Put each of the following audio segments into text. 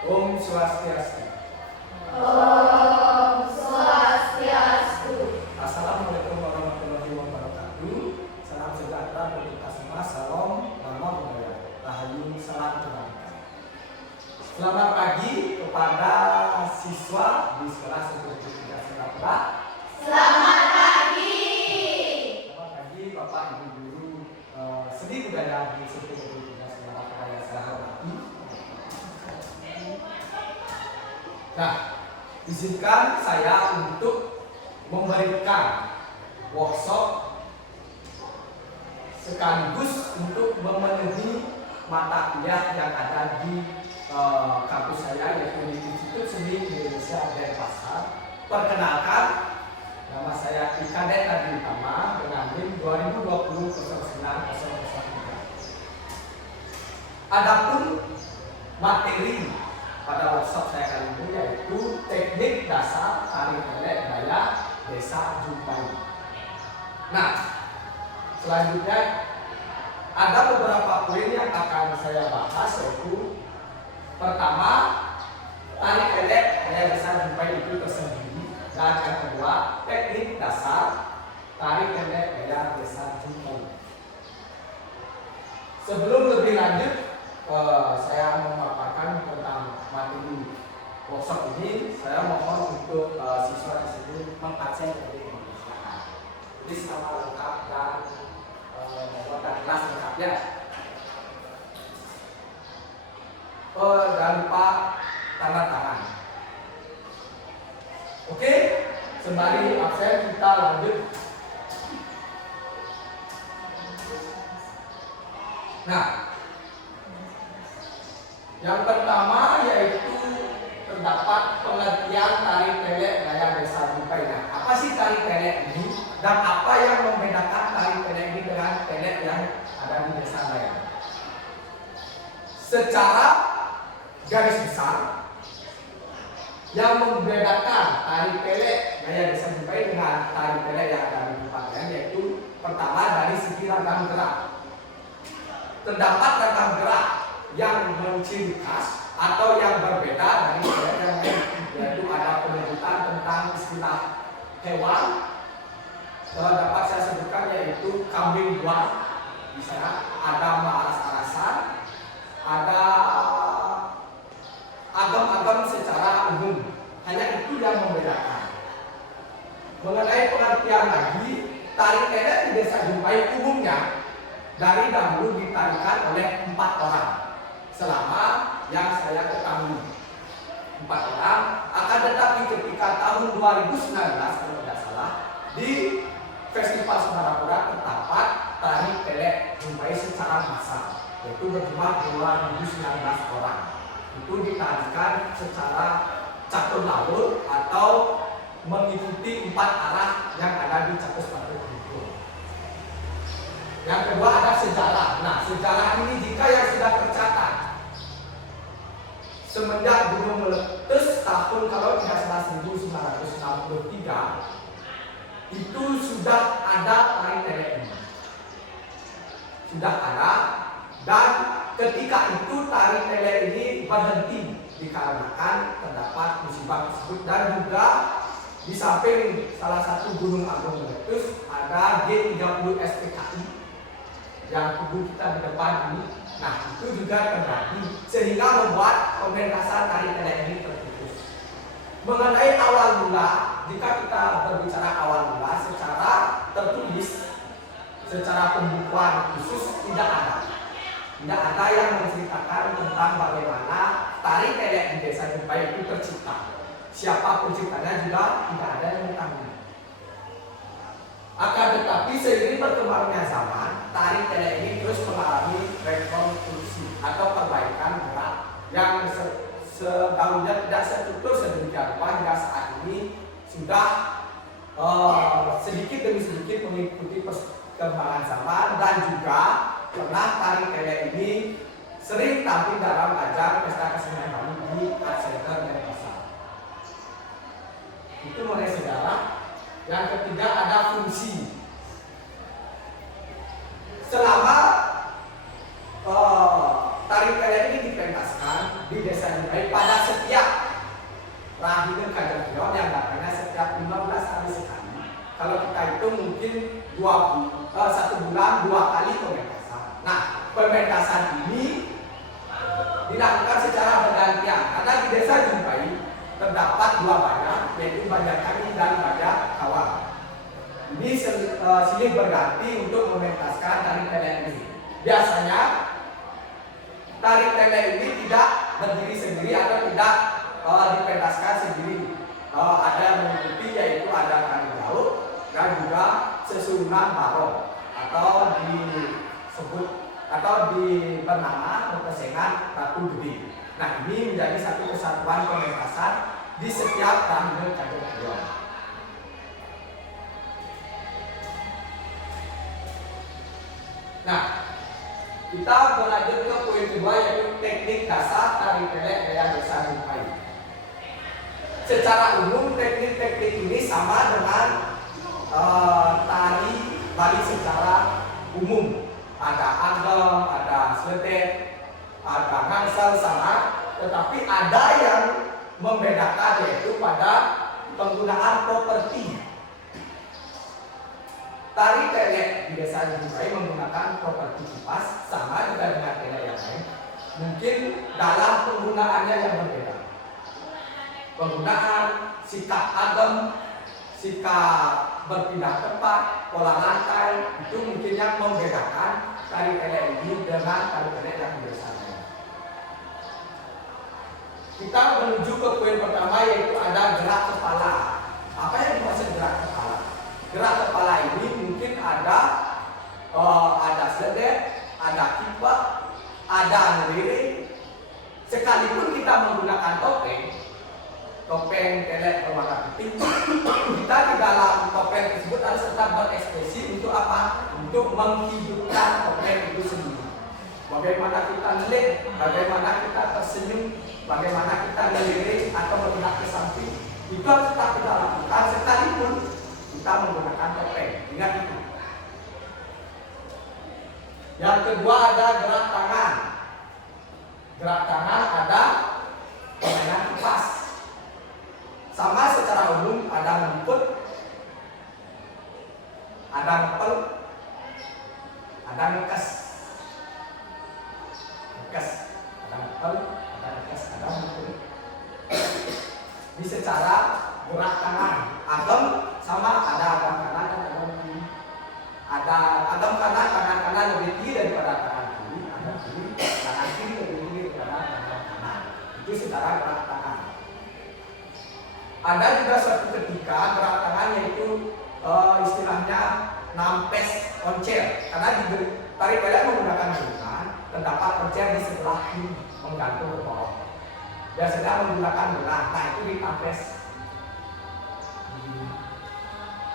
Om Swastiastu. Om Swastiastu. Assalamualaikum warahmatullahi wabarakatuh. Salam sejahtera untuk kita semua. Salam nama budaya. Rahayu salam kebajikan. Selamat pagi kepada siswa di sekolah Sekolah Singapura. Selamat pagi. Selamat pagi Bapak Ibu guru seni budaya di Sekolah Singapura yang saya hormati. Nah, izinkan saya untuk memberikan workshop sekaligus untuk memenuhi mata kuliah yang ada di kampus saya, yaitu di Institut Seni Indonesia Denpasar. Perkenalkan, nama saya Ika Deta Utama dengan NIM 2020-09-003. Adapun materi pada workshop saya kali ini yaitu teknik dasar tari pendek gaya Desa Jumpai. Nah, selanjutnya ada beberapa poin yang akan saya bahas, yaitu pertama, tari pendek gaya Desa Jumpai itu tersendiri, dan yang kedua, teknik dasar tari pendek gaya Desa Jumpai. Sebelum lebih lanjut, saya memaparkan tentang materi workshop ini. Saya mohon untuk siswa di sini mengabsen dari kemanusiaan. Jadi nama lengkap dan nomor dan kelas lengkapnya. Jangan lupa tanda tangan. Oke, sembari absen kita lanjut. Nah, yang pertama yaitu terdapat pengertian tari pendek gaya Desa Jumpai. Nah, apa sih tari pendek ini dan apa yang membedakan tari pendek ini dengan pendek yang ada di desa lain? Secara garis besar, yang membedakan tari pendek gaya Desa Jumpai dengan tari pendek yang ada di tempat lain yaitu pertama dari segi ragam gerak. Terdapat ragam gerak yang menciri khas atau yang berbeda dari pendek yang lain, yaitu ada penyebutan tentang istilah hewan. Dapat saya sebutkan yaitu kambing buah, di sana ada aras-arasan, ada agam-agam secara umum. Hanya itu yang membedakan. Mengenai pengertian lagi, tari pendek di Desa Jumpai umumnya dari dahulu ditarikan oleh 4 orang. Selama yang saya ketahui 4 orang, akan tetapi ketika tahun 2019 kalau tidak salah di Festival Semarapura terdapat tari pendek Jumpai secara massal, yaitu berjumlah 2019 orang. Itu ditarikan secara catur laut atau mengikuti 4 arah yang ada di catur laut itu. Yang kedua ada sejarah. Nah, sejarah ini jika yang sudah tercatat semenjak gunung meletus tahun kalau tidak salah 1963 itu sudah ada tari pendek ini. Sudah ada, dan ketika itu tari pendek ini berhenti dikarenakan terdapat musibah tersebut, dan juga di samping salah satu gunung agung meletus ada G30 SPKI yang kubu kita di depan ini. Nah, itu juga terjadi sehingga membuat pementasan tari pendek ini terputus. Mengenai awal mula, jika kita berbicara awal mula secara tertulis, secara pembukuan khusus tidak ada. Tidak ada yang menceritakan tentang bagaimana tari pendek di Desa Jumpai itu tercipta. Siapa penciptanya juga tidak ada yang mengetahui. Akan tetapi seiring berkembangnya zaman, tari pendek ini terus mengalami rekonstruksi atau perbaikan gerak yang sedahulunya tidak tertutur sedemikian rupa hingga saat ini sudah sedikit demi sedikit mengikuti perkembangan zaman, dan juga pernah tari pendek ini sering tampil dalam ajang pesta kesenian Bali di Art Center Denpasar. Itu mengenai sejarah. Yang ketiga ada fungsi. Selama tari pendek ini dipentaskan di Desa Jumpai pada 1 bulan 2 kali pementasan. Nah, pementasan ini dilakukan secara bergantian karena di desa Jumpai terdapat 2 banyak, yaitu banyak kami dan banyak kawan. Ini silih berganti untuk mementaskan tari tele ini. Biasanya tari tele ini tidak berdiri sendiri atau tidak dipentaskan sendiri. Ada yang mengikuti, yaitu ada tari laut dan juga sesurunan barong atau disebut atau bernama Pesengan Ratu Gede. Nah, ini menjadi satu kesatuan pementasan di setiap tahun Kadek. Nah, kita berlanjut ke poin kedua, yaitu teknik dasar tari tele gaya desa Jumpai. Secara umum teknik-teknik ini sama dengan tari Bali secara umum. Ada agam, ada sedet, ada ngangsal sama, tetapi ada yang membedakan, yaitu pada penggunaan properti. Tari tele di desa Jumpai menggunakan properti kipas, sama juga dengan tele yang lain. Mungkin dalam penggunaannya yang berbeda. Penggunaan sikap agam, sikap berpindah tempat, pola lantai, itu mungkin yang membedakan tari tele ini dengan tari tele yang biasanya. Kita menuju ke poin pertama, yaitu ada gerak kepala. Apa yang dimaksud gerak kepala? Gerak kepala ini mungkin ada sedet, ada kipas, ada ngelirik. Sekalipun kita menggunakan topeng tele berwarna putih, kita di dalam topeng tersebut harus tetap berekspresi untuk apa? Untuk menghidupkan topeng itu sendiri. Bagaimana kita ngelik, bagaimana kita tersenyum, bagaimana kita ngelirik atau melihat ke samping, itu harus tetap kita lakukan sekalipun kita menggunakan topeng. Ingat itu. Yang kedua ada gerak tangan. Gerak tangan ada permainan kipas. Sama secara umum, ada meliput, ada ngepel, ada ngekes. Ada ngepel, ada ngekes, ada meliput. Ini secara gerak tangan. Agam sama, ada agam kanan dan agam kiri. Ada agam kanan, tangan kanan lebih tinggi daripada tangan kiri. Agam kiri, tangan kiri lebih tinggi daripada tangan kanan. Itu secara gerak tangan. Ada juga suatu ketika gerak tangan, yaitu istilahnya nampes oncer. Karena di tari tele menggunakan gulungan, terdapat oncer di sebelah kiri menggantung ke bawah. Biasanya menggunakan gerak, nah itu ditampes.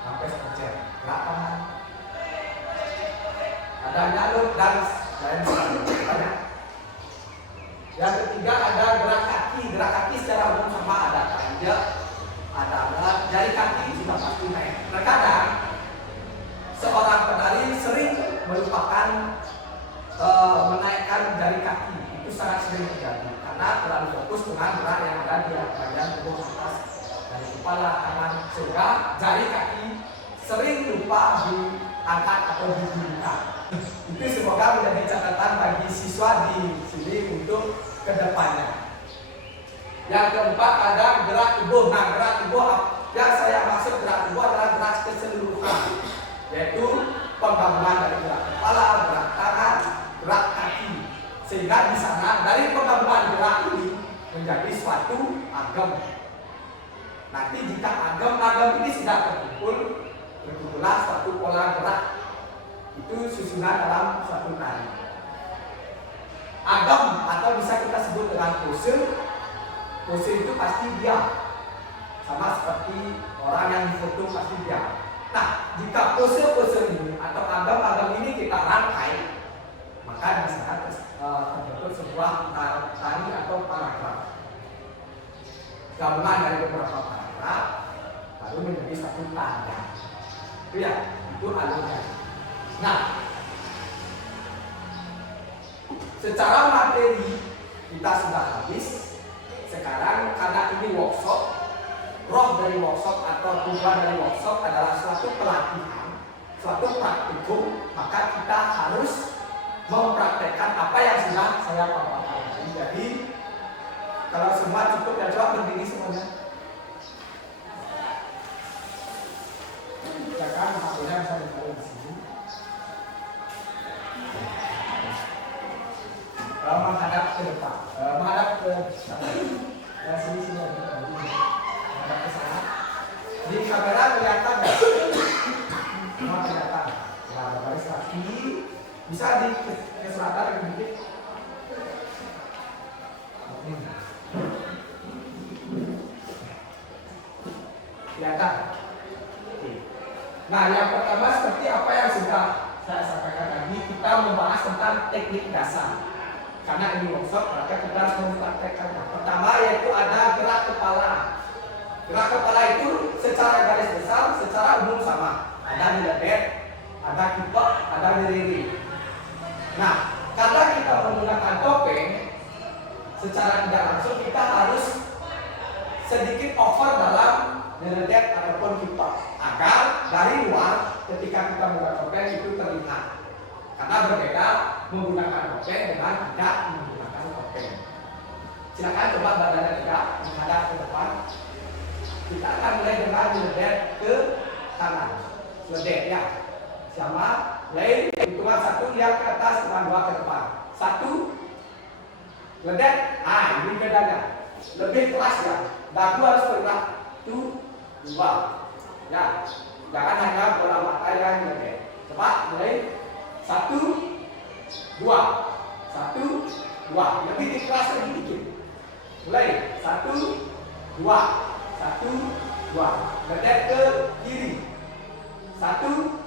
Nampes oncer, gerak tangan. Ada nyaluk dan lain sebagainya. Yang ketiga ada gerak kaki. Gerak kaki secara umum sama, ada tanjak, ada jari kaki sudah pasti naik. Terkadang seorang penari sering melupakan menaikkan jari kaki. Itu sangat sering terjadi karena terlalu fokus dengan gerak yang ada di bagian tubuh atas dari kepala kanan, sehingga jari kaki sering lupa diangkat atau dibunyikan. Itu semoga menjadi catatan bagi siswa di sini untuk kedepannya. Yang keempat ada gerak tubuh. Nah, gerak tubuh yang saya maksud gerak tubuh adalah gerak keseluruhan, yaitu penggabungan dari gerak kepala, gerak tangan, gerak kaki. Sehingga di sana dari penggabungan gerak ini menjadi suatu agam. Nanti jika agam ini sudah terkumpullah suatu pola gerak. Itu susunan dalam suatu tari. Agam atau bisa kita sebut dengan pose. Pose itu pasti diam, sama seperti orang yang difoto pasti diam. Nah, jika pose-pose ini atau agam-agam ini kita rangkai, maka bisa terbentuk sebuah tari atau paragraf. Gabungan dari beberapa paragraf lalu menjadi satu tanda. Itu ya, itu alurnya. Nah, secara materi kita sudah habis. Sekarang karena ini workshop, roh dari workshop atau tujuan dari workshop adalah suatu pelatihan, suatu praktikum, maka kita harus mempraktekkan apa yang sudah saya paparkan. Jadi kalau semua cukup ya coba berdiri semuanya. Jangan hasilnya bisa ditaruh di sini. Menghadap ke depan, menghadap ke sana. Sini menghadap ke sana. Di kamera kelihatan nggak? Semua kelihatan. Nah, baris kaki bisa ke selatan sedikit. Kelihatan. Nah, yang pertama seperti apa yang sudah saya sampaikan tadi, kita membahas tentang teknik dasar. Karena ini workshop, maka kita harus mempraktekkannya. Pertama yaitu ada gerak kepala. Gerak kepala itu secara garis besar, secara umum sama. Ada nyeledek, ada kipak, ada nyeriri. Nah, karena kita menggunakan topeng, secara tidak langsung kita harus sedikit over dalam nyeledek ataupun kipak, agar dari luar ketika kita menggunakan topeng itu terlihat. Karena berbeda menggunakan topeng dengan tidak menggunakan topeng. Silakan coba badannya tegak, menghadap ke depan. Kita akan mulai dengan nyeledek ke kanan. Nyeledek ya. Sama, mulai hitungan 1 lihat ke atas, hitungan 2 ke depan. 1, ledek. Ah, ini bedanya. Lebih keras ya. Dagu harus bergerak. 2. Ya. Jangan hanya bola mata yang nyeledek. Coba mulai. 1, 2, 1, 2. Lebih dikeras lagi dikit. Mulai 1, 2, 1, 2. Ledek ke kiri. 1,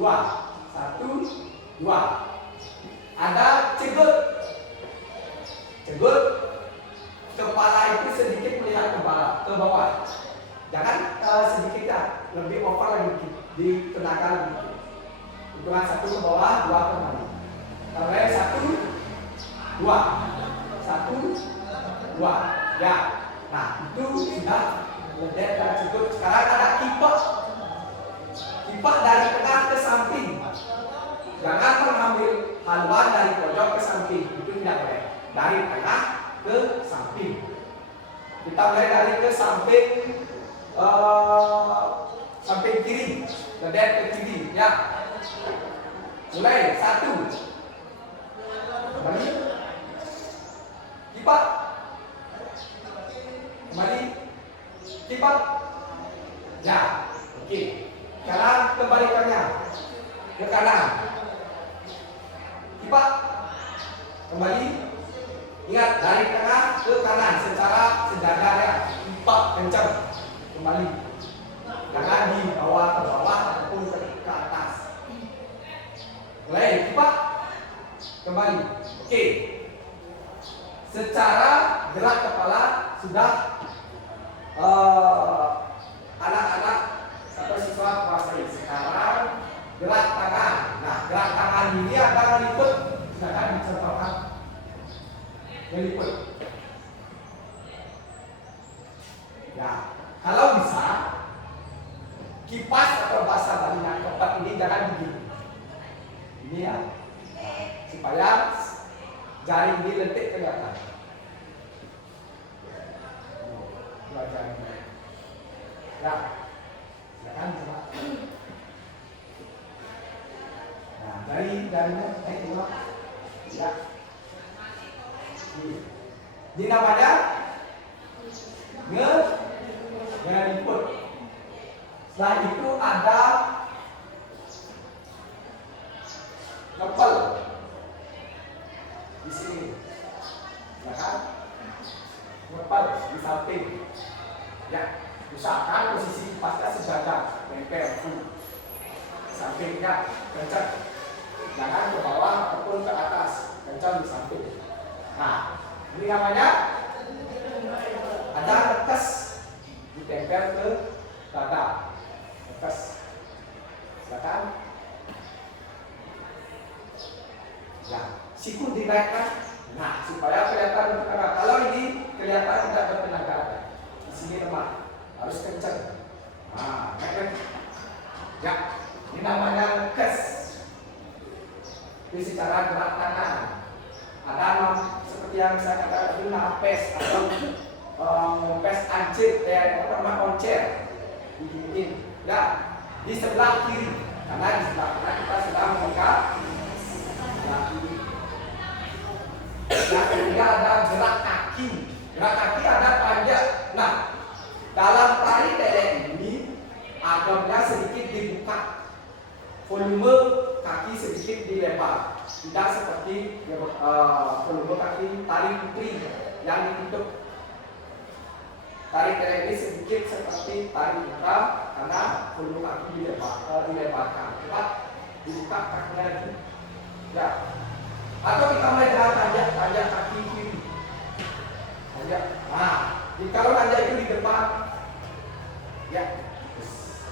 2, 1, 2. Ada cegut. Cegut. Kepala itu sedikit melihat ke bawah. Jangan sedikit ya. Lebih over lagi dikit. Ditenakan dikit. Hitungan 1 ke bawah, 2 kembali. Mulai 1, 2, 1, 2. Ya. Nah, itu sudah ledek dan cukup. Sekarang ada kipak. Kipak dari tengah ke samping. Jangan mengambil haluan dari pojok ke samping. Itu tidak boleh. Dari tengah ke samping. Kita mulai dari ke samping samping kiri. Ledek ke kiri. Ya. Mulai 1. Kembali. Kipak. Kembali. Kipak. Ya. Oke. Sekarang kembalikannya ke kanan. Kipak. Kembali. Ingat dari tengah ke kanan secara sejajar ya. Kipak kencang. Kembali. Jangan di bawah ke bawah ataupun ke atas. Mulai kipak. Kembali. Oke. Secara gerak kepala sudah anak-anak atau siswa kuasai. Sekarang gerak tangan. Nah, gerak tangan ini ada meliput. Silakan dicontohkan. Meliput. Ya, kalau bisa kipas atau bahasa Bali yang keempat ini jangan begini. Ini ya, supaya jari ini lentik kelihatan. Dua jari. Ya, silakan coba. Nah, jarinya keluar. Ya. Ini namanya ngeliput. Setelah itu ada ngepel di sini, ya kan? Ngepel di samping. Ya, usahakan posisi kipasnya sejajar, nempel sampingnya kencang. Jangan ke bawah ataupun ke atas, kencang di samping. Nah, ini namanya ada netes ditempel ke dada. Netes. Silakan. Ya, siku dinaikkan. Nah, supaya kelihatan bertenaga. Kalau ini kelihatan tidak bertenaga, di sini lemah, harus kencang. Nah, naikkan. Ya, ini namanya dengan saya katakan itu napes atau pes anjir apa namanya oncer begini ya di sebelah kiri karena di sebelah kanan kita sedang membuka sebelah kiri. Yang ketiga ada gerak kaki. Gerak kaki ada panjang. Nah, dalam tari telek ini agamnya sedikit dibuka, volume kaki sedikit dilebar, tidak seperti volume kaki tari putri yang ditutup. Tari telek ini sedikit seperti tari putra karena volume kaki dilebarkan, cepat dibuka kakinya lagi. Ya. Atau kita mulai dengan tanjak kaki kiri. Tanjak. Nah, kalau tanjak itu di depan, ya,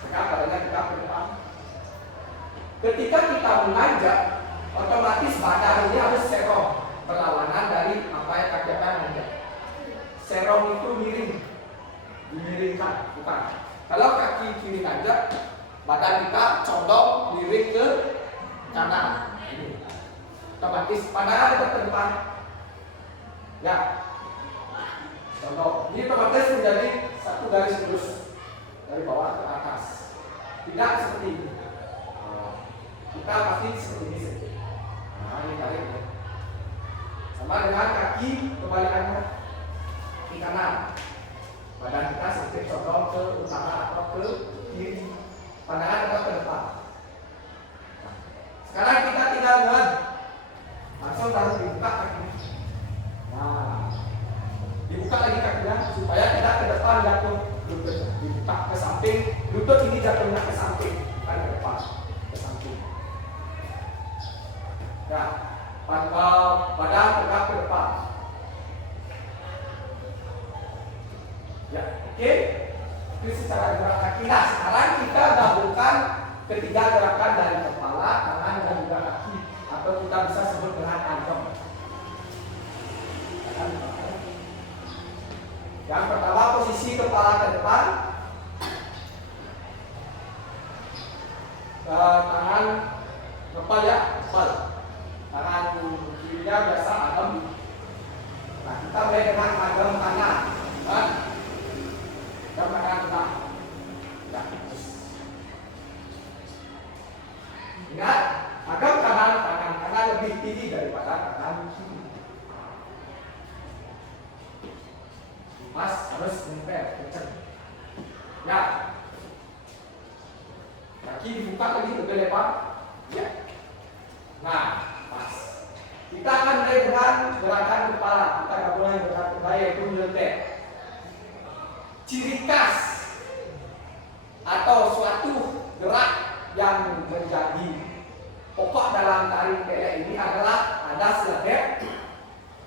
tegak badannya tegak ke depan. Ketika kita menanjak, otomatis badan ini harus serong, berlawanan dari apa yang kita nanjak. Serong itu miring, dimiringkan, bukan. Kalau kaki kiri nanjak, badan kita condong miring ke kanan. Otomatis pandangan ke depan. Ya. Contoh, ini otomatis menjadi satu garis lurus dari bawah ke atas. Tidak seperti ini. Kita pasti seperti ini saja. Nah, ini tarik ya. Sama dengan kaki kebalikannya di kanan. Badan kita sedikit condong ke utara atau ke kiri. Pandangan tetap ke depan. Sekarang kita tinggal dengan langsung harus dibuka kakinya. Nah, dibuka lagi kakinya supaya tidak ke depan jatuh lutut. Dibuka ke samping, lutut ini jatuhnya ke samping, bukan ke depan, ke samping. Ya, badan tegak ke depan. Ya, oke. Itu secara gerak kaki. Nah, sekarang kita gabungkan ketiga gerakan dari kepala, tangan, dan juga kaki. Atau kita bisa sebut dengan angkong. Yang pertama posisi kepala ke depan, tangan kepal ya, kepal. Tangan kirinya biasa agam. Nah, kita mulai dengan agam kanan, kan? Agam kanan tengah. Ya. Ingat, agam kanan lebih tinggi daripada kanan kiri. Mas harus nempel kencang. Ya. Kaki dibuka lagi lebih lebar. Ya. Nah, pas. Kita akan mulai dengan gerakan kepala. Kita gabungkan gerakan kepala yaitu melentek. Ciri khas atau suatu gerak yang menjadi pokok dalam tari telek ini adalah ada seledek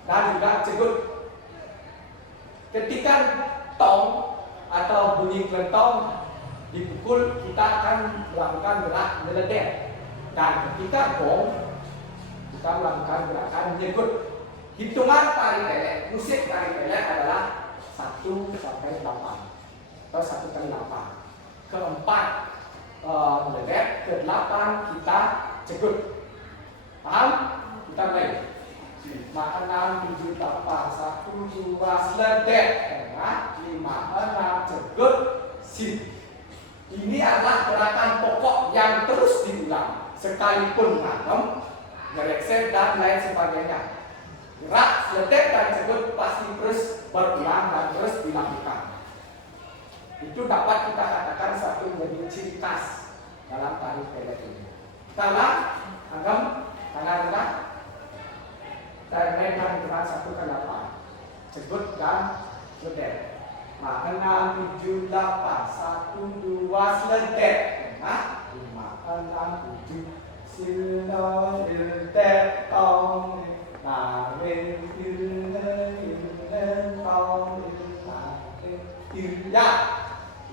dan juga cegut. Ketika tong atau bunyi kelentong dipukul, kita akan melakukan gerak meledek. Dan ketika gong, kita melakukan gerakan menyebut. Hitungan tari telek, musik tari telek adalah 1 sampai 8 atau 1 kali 8. Keempat meledek, ke-8 kita cegut. Paham? Kita mulai. 5, 6, 7, 8, 1, 2, seledek. 5, 6, cegut, sip. Ini adalah gerakan pokok yang terus diulang, sekalipun random, gereksek dan lain sebagainya. Gerak, seledek dan cegut pasti terus berulang dan terus dilakukan. Itu dapat kita katakan satu menjadi ciri khas dalam tari telek ini. Tangan, agam, tangan rendah, dan dengan gerakan 1 ke 8, cegut dan seledek. 6, 7, 8, 1, 2, seledek. 5, 6, 7, seledek, tong, tarik, tong, tarik, ya.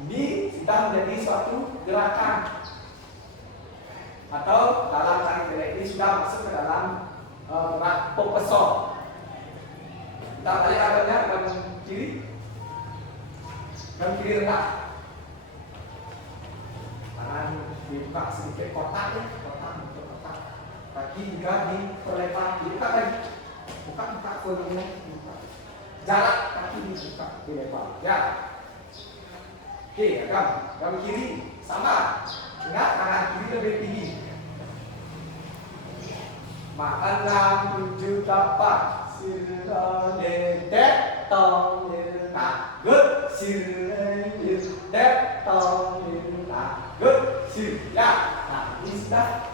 Ini sudah menjadi suatu gerakan atau dalam tari telek ini sudah masuk ke dalam gerak popesor. Kita balik agamnya agam kiri. Dan kiri rendah. Tangan dibuka sedikit kotak ya, kotak bentuk kotak. Kaki juga diperlebar, dibuka lagi. Buka folionya, buka. Jarak kaki dibuka, dilebar. Ya. Oke, gam kiri sama. Ingat kanan kiri lebih tinggi. 5, 6, 7, 8. Sila dedek tong nah, good. Sila dedek tong nah, good. Sila. Nah, ini sudah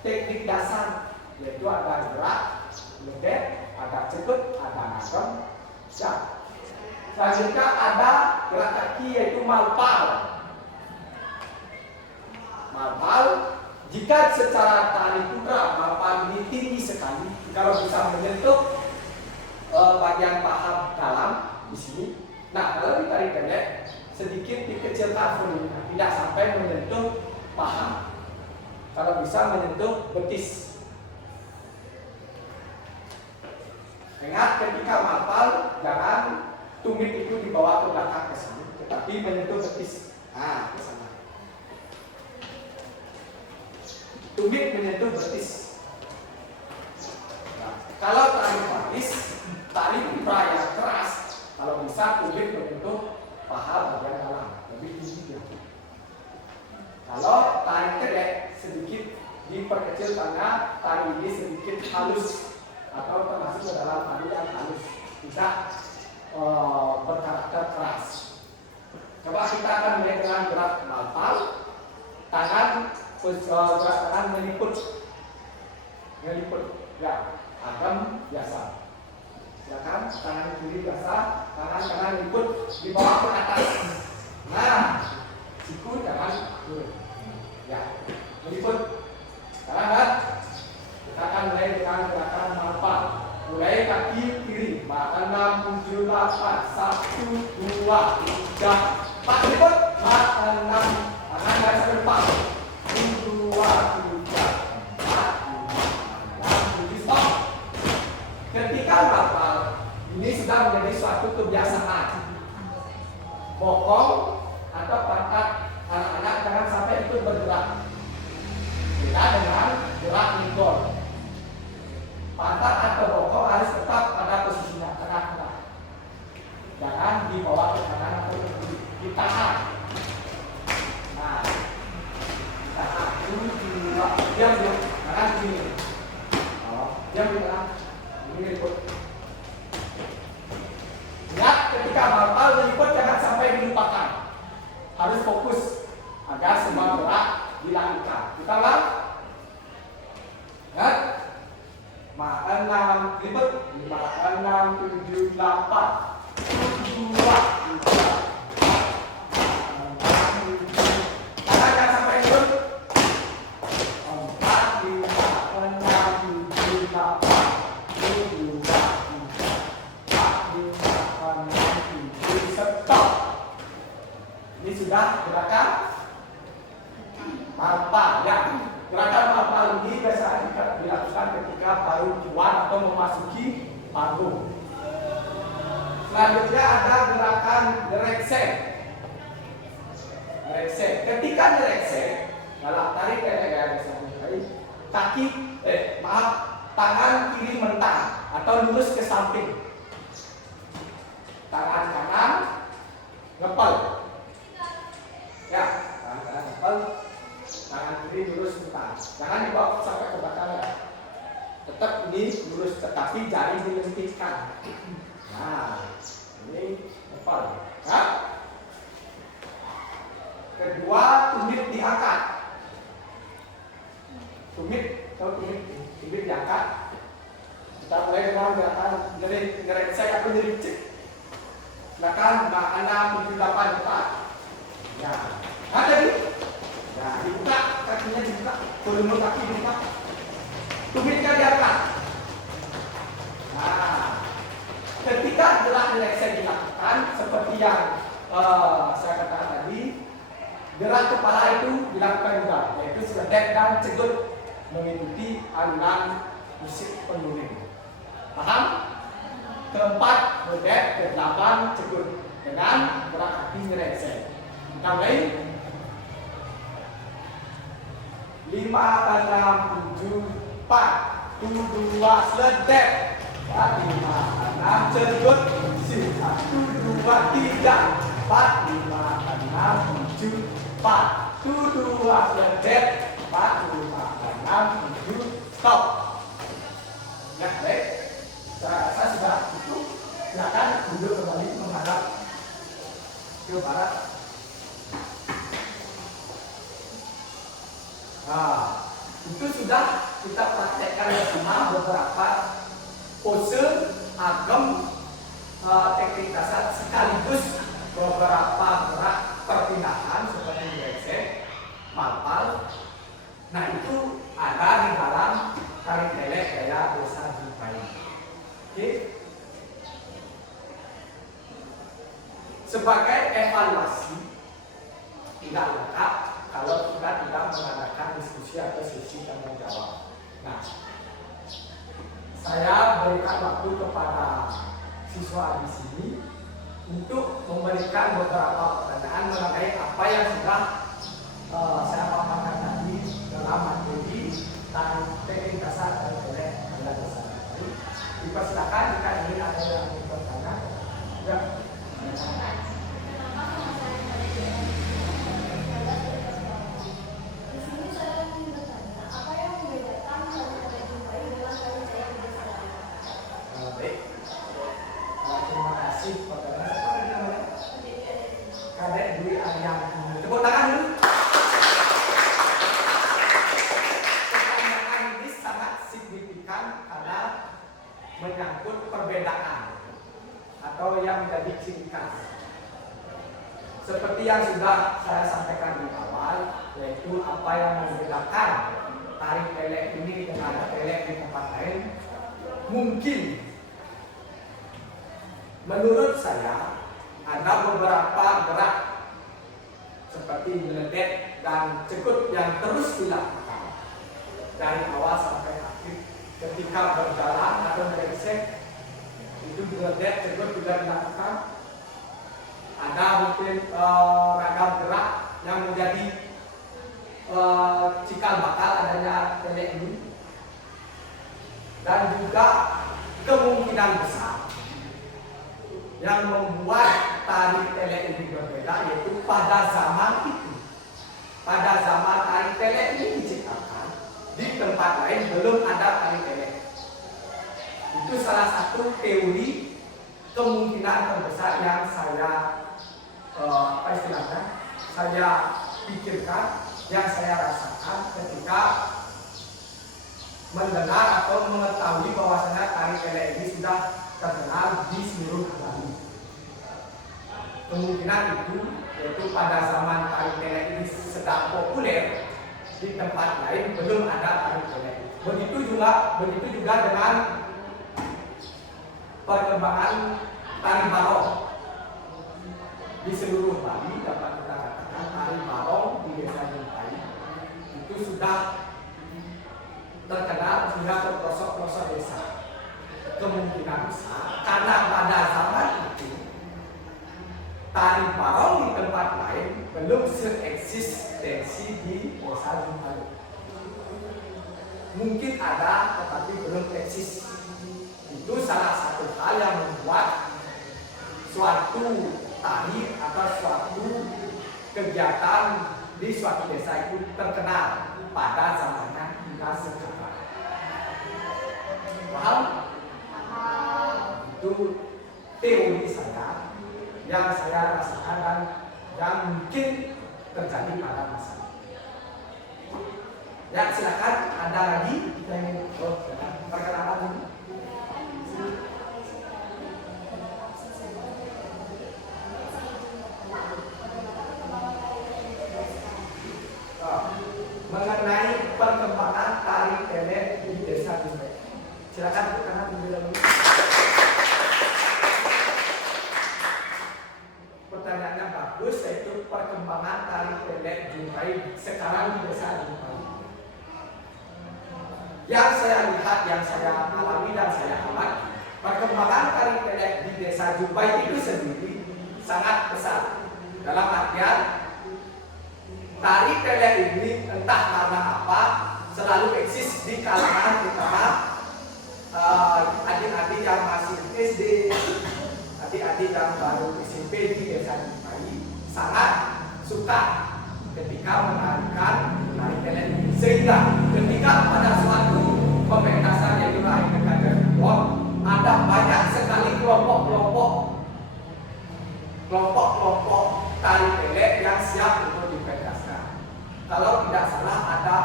teknik dasar, yaitu ada gerak, dedek, ada cekut, ada nagem, siap. Selanjutnya ada gerak kaki yaitu malpal. Malpal, jika secara tali putra malpal ini tinggi sekali, kalau bisa menyentuh bagian paha dalam di sini. Nah, kalau ditarik pendek, sedikit dikecilkan volumenya, tidak sampai menyentuh paha. Kalau bisa menyentuh betis. Ingat ketika malpal, jangan tumit itu dibawa ke belakang ke sini, tetapi menyentuh betis. Nah, ke sana. Tumit menyentuh betis. Nah, kalau tali baris, tali putra yang keras, kalau bisa tumit menyentuh paha bagian dalam, lebih tinggi. Kalau tali kedek sedikit diperkecil karena tali ini sedikit halus atau termasuk ke dalam tali yang halus, tidak berkarakter keras. Coba kita akan mulai dengan gerak malpal. Tangan gerak tangan meliput, ya, agam biasa. Silakan tangan kiri biasa, tangan kanan meliput di bawah ke atas. Nah, siku jangan turun. Ya, meliput. Sekarang kan kita akan mulai dengan gerakan malpal. Mulai kaki kiri, 6, 7, 8, 1, 2, 3, 4, liput, 6, tangan garis ke depan, 1, 2, 3, 4, 5, 6, 7, stop. Ketika malpal, ini sudah menjadi suatu kebiasaan. Bokong atau pantat anak-anak jangan sampai ikut bergerak. Kita dengan gerak lingkor. Pantat atau bokong harus tetap pada posisinya tengah-tengah. Jangan dibawa ke kanan atau ke kiri. Ditahan. Nah, ditahan. Diam. Kanan kiri. Diam di tengah. Ini liput. Ingat ketika malpal meliput jangan sampai dilupakan. Harus fokus agar semua gerak dilakukan. Kita ulang. Ingat. 6, liput 5, 6, 7, 8 1, 2, 3 4, 5, 6, 7 tangan jangan sampai ikut 4, 5, 6, 7, 8 1, 2, 3 4, 5, 6, 7 stop. Ini sudah gerakan malpal ya. Gerakan malpal ini biasa dilakukan ketika baru keluar atau memasuki panggung. Selanjutnya ada gerakan gereksek. Ketika gereksek, dalam tarik kaki, tangan kiri mentah atau lurus ke samping. Tangan kanan ngepel. Ya, tangan kanan ngepel. Tangan kiri lurus mentah. Jangan dibawa sampai ke belakang ya. Tetap ini lurus, tetapi jari dilentikan. Nah, ini ngepel. Nah, kedua, tumit diangkat. Tumit diangkat. Kita mulai dengan gerakan gereksek atau gereksek. Silakan 6, 7, 8 4. Ya, ada nih. Nah, dibuka, kakinya dibuka, volume kaki dibuka. Tumitnya diangkat. Nah, ketika gerak gereksek dilakukan, seperti yang saya katakan tadi, gerak kepala itu dilakukan juga, yaitu seledek dan cegut mengikuti alunan musik penuring. Paham? Keempat, bedek, kedelapan, cegut dengan gerak kaki gereksek. Kita mulai. 5, 6, 7, 4 2, seledek 4, 5, 6, cengut. 1, 2, 3, 4, 5, 6, 7, 1, 2, ledet. 4, 5, 6, 7, stop. Ya, baik. Saya rasa sudah itu. Silakan duduk kembali menghadap ke barat. Nah, itu sudah kita praktekkan bersama beberapa pose agam teknik dasar sekaligus beberapa gerak perpindahan seperti gesek, malpal. Nah, itu ada di dalam tarik telek gaya desa Jumpai. Oke. Sebagai evaluasi tidak lengkap kalau kita tidak mengadakan diskusi atau sesi tanya jawab. Nah, saya berikan waktu kepada siswa di sini untuk memberikan beberapa pertanyaan mengenai apa yang sudah saya paparkan tadi dalam materi tentang teknik dasar dan teknik gaya dasar. Dipersilakan jika ingin ada yang ingin bertanya. Ya. Kadek Dwi Aryang. Tepuk tangan dulu. Pertanyaan ini sangat signifikan karena menyangkut perbedaan atau yang menjadi ciri khas. Seperti yang sudah saya sampaikan di awal, yaitu apa yang membedakan tarik telek ini dengan telek di tempat lain. Mungkin menurut saya ada beberapa gerak seperti meledek dan cekut yang terus dilakukan dari awal sampai akhir. Ketika berjalan atau meresek, itu meledek cekut juga dilakukan. Ada mungkin ragam gerak yang menjadi cikal bakal adanya telek ini, dan juga kemungkinan besar yang membuat tari telek ini berbeda, yaitu pada zaman itu, pada zaman tari telek ini diciptakan, di tempat lain belum ada tari telek. Itu salah satu teori kemungkinan terbesar yang saya saya pikirkan, yang saya rasakan ketika mendengar atau mengetahui bahwasanya tari telek ini sudah terkenal di seluruh Bali. Kemungkinan itu yaitu pada zaman tari telek ini sedang populer, di tempat lain belum ada tari telek. Begitu juga dengan perkembangan tari barong di seluruh Bali. Dapat kita katakan tari barong di desa Jumpai itu sudah terkenal hingga ke pelosok-pelosok desa. Kemungkinan besar karena pada zaman itu tari barong di tempat lain belum seeksistensi di desa Jumpai. Mungkin ada tetapi belum eksis. Itu salah satu hal yang membuat suatu tari atau suatu kegiatan di suatu desa itu terkenal pada zamannya hingga sekarang. Paham? Itu teori saya yang saya rasakan dan yang mungkin terjadi pada masa ini. Ya, silakan ada lagi kita ingin perkenalan dulu. Mengenai perkembangan tari telek di desa Jumpai. Silakan perkenalan dulu. Pertanyaannya bagus, yaitu perkembangan tari telek Jumpai sekarang di desa Jumpai. Yang saya lihat, yang saya alami dan saya amati, perkembangan tari telek di desa Jumpai itu sendiri sangat besar. Dalam artian tari telek ini entah karena apa selalu eksis di kalangan terutama adik-adik yang masih SD, adik-adik yang baru SMP di desa Jumpai sangat suka ketika menarikan tari telek ini, sehingga ketika pada suatu pementasan yang dilahirkan dari Wong, ada banyak sekali kelompok-kelompok tari telek yang siap untuk dipentaskan. Kalau tidak salah ada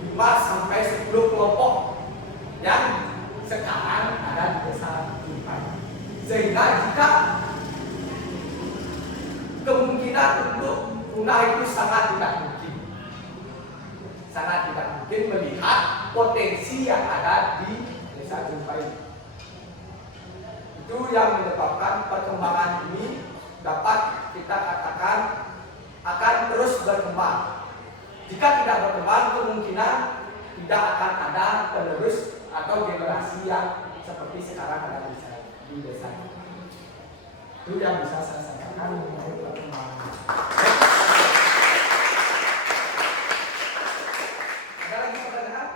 5 sampai 10 kelompok yang sekarang ada di desa Jumpai. Sehingga jika kemungkinan untuk punah itu sangat tidak mungkin melihat potensi yang ada di desa Jumpai. Itu yang menyebabkan perkembangan ini dapat kita katakan akan terus berkembang. Jika tidak berkembang, kemungkinan tidak akan ada penerus atau generasi yang seperti sekarang ada di desa. Itu yang bisa saya sampaikan mengenai perkembangan. Ada lagi pertanyaan?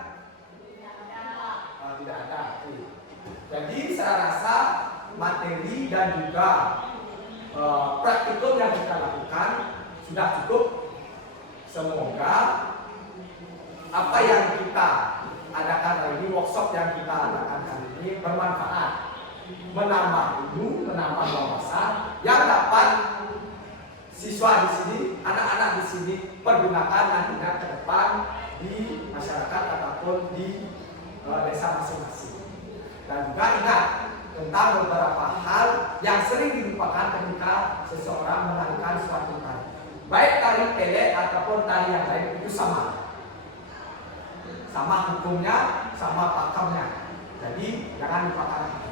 Tidak ada. Jadi saya rasa materi dan juga praktikum yang kita lakukan sudah cukup. Semoga apa yang kita adakan hari ini, workshop yang kita adakan hari ini bermanfaat, menambah ilmu, menambah wawasan yang dapat siswa di sini, anak-anak di sini pergunakan nantinya ke depan di masyarakat ataupun di desa masing-masing. Dan juga ingat tentang beberapa hal yang sering dilupakan ketika seseorang menarikan suatu tari. Baik tari telek ataupun tari yang lain itu sama hukumnya, sama pakemnya. Jadi jangan lupakan.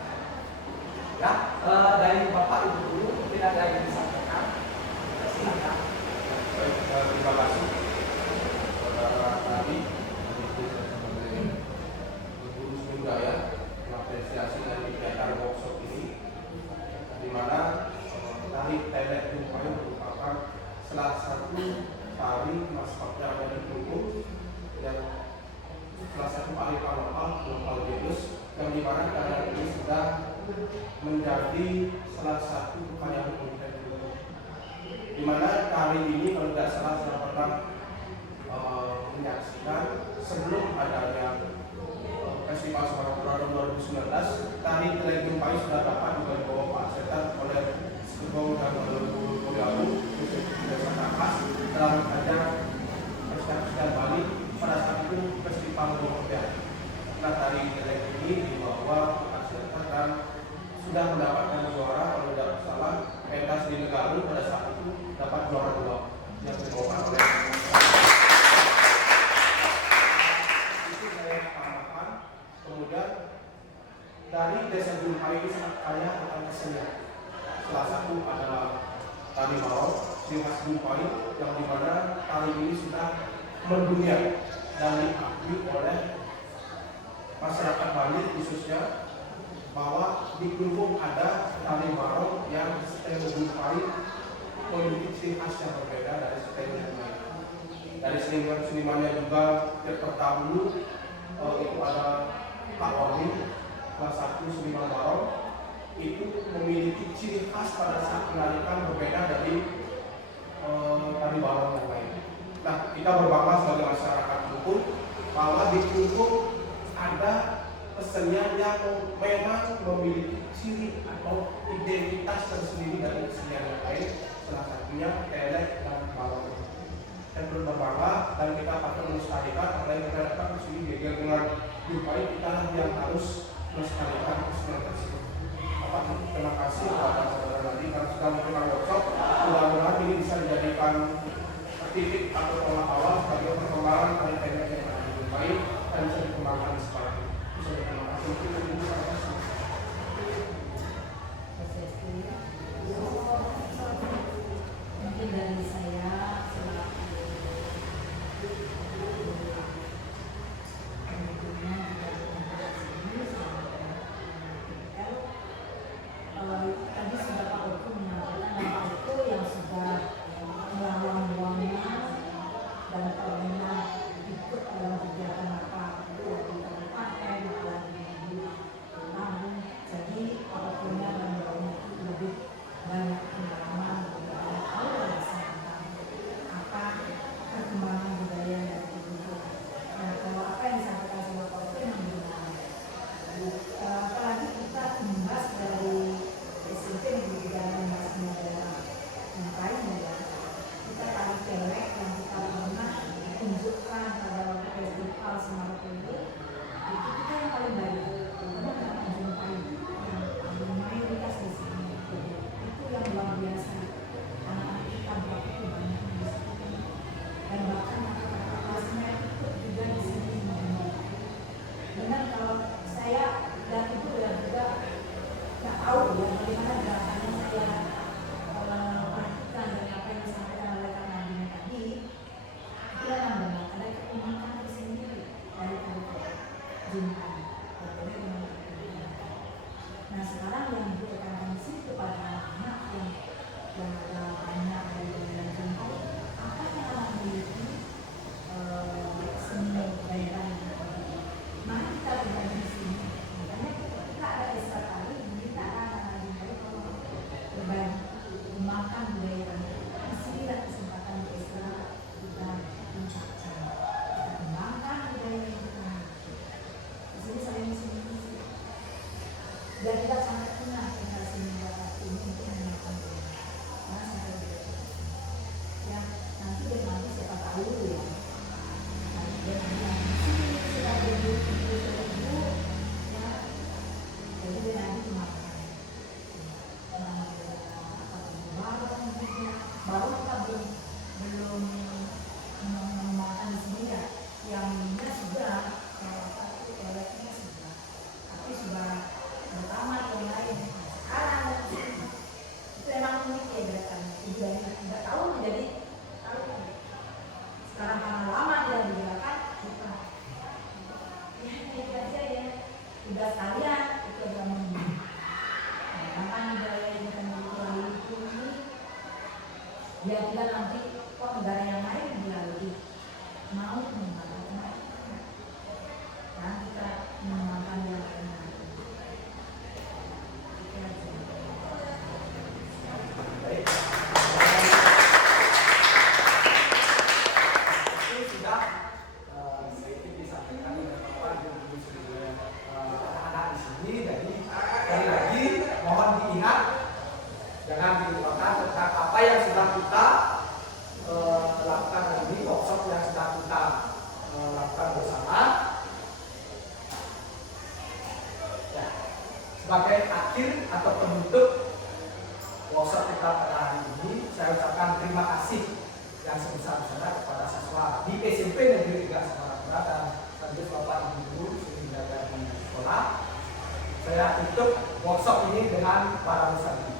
Ya, dari Bapak Ibu dulu mungkin ada yang disampaikan. Silakan. Baik, terima kasih saudara Nabi, guru seni budaya, mengapresiasi dari kegiatan workshop ini, di mana tari telek Jumpai merupakan salah satu tari maskot yang ada di Bengkulu, yang salah satu kearifan lokal Venus, yang di mana tari ini sudah menjadi salah satu kekayaan budaya, di mana tari ini kalau tidak salah saya pernah menyaksikan sebelum adanya Festival Semarang Purana 2019, tari telek Jumpai sudah dapat dibawa Pak Setan oleh Sebong dan Muliawu Desa Kapas dalam ajang Festival Bali pada saat itu Festival Mokopian. Nah, tari telek ini dibawa Pak Setan dan sudah mendapatkan juara, kalau tidak salah pentas di Negaru pada saat itu dapat juara 2 yang dibawa oleh itu saya paham. Kemudian dari desa Jumpai ini sangat kaya akan kesenian. Salah satu adalah tari barong, ciri khas Jumpai, yang dimana tari ini sudah mendunia dan diakui oleh masyarakat Bali khususnya, bahwa di Kelungkung ada tari barong yang setel Jumpai memiliki ciri khas yang berbeda dari setel yang lain. Dari senimannya juga terdahulu itu ada Pak Wali, salah satu seniman barong, itu memiliki ciri khas pada saat menarikan berbeda dari tari barong yang lain. Nah, kita berbangga sebagai masyarakat Kelungkung bahwa di Kelungkung ada kesenian yang memang memiliki ciri atau identitas tersendiri dari kesenian yang lain, salah satunya telek dan barong. Dan berbangga dan kita patut melestarikan apa yang kita dapat di sini dengan Jumpai, kita yang harus melestarikan kesenian tersebut. Terima kasih kepada saudara Nadi karena sudah melakukan workshop. Mudah-mudahan ini bisa dijadikan titik atau pola awal sebagai perkembangan tari telek yang ada di Jumpai dan bisa dikembangkan sekarang. Terima kasih. Mungkin dari saya selaku tentunya dari sini Biar kita nanti kok negara yang lain dia lebih mau mengembangkan, nah kita mengembangkan yang lain. Itu aja. Baik. Itu sudah sedikit disampaikan oleh Bapak Ibu anak-anak di sini. Jadi sekali lagi mohon diingat, jangan dilupakan tentang apa yang sudah kita lakukan hari ini, workshop yang sudah kita lakukan bersama. Ya, sebagai akhir atau penutup workshop kita pada hari ini, saya ucapkan terima kasih yang sebesar-besarnya kepada siswa di SMP Negeri 3 Semarang dan sekaligus Bapak Ibu guru sehingga dari sekolah. Saya tutup workshop ini dengan para musabbi.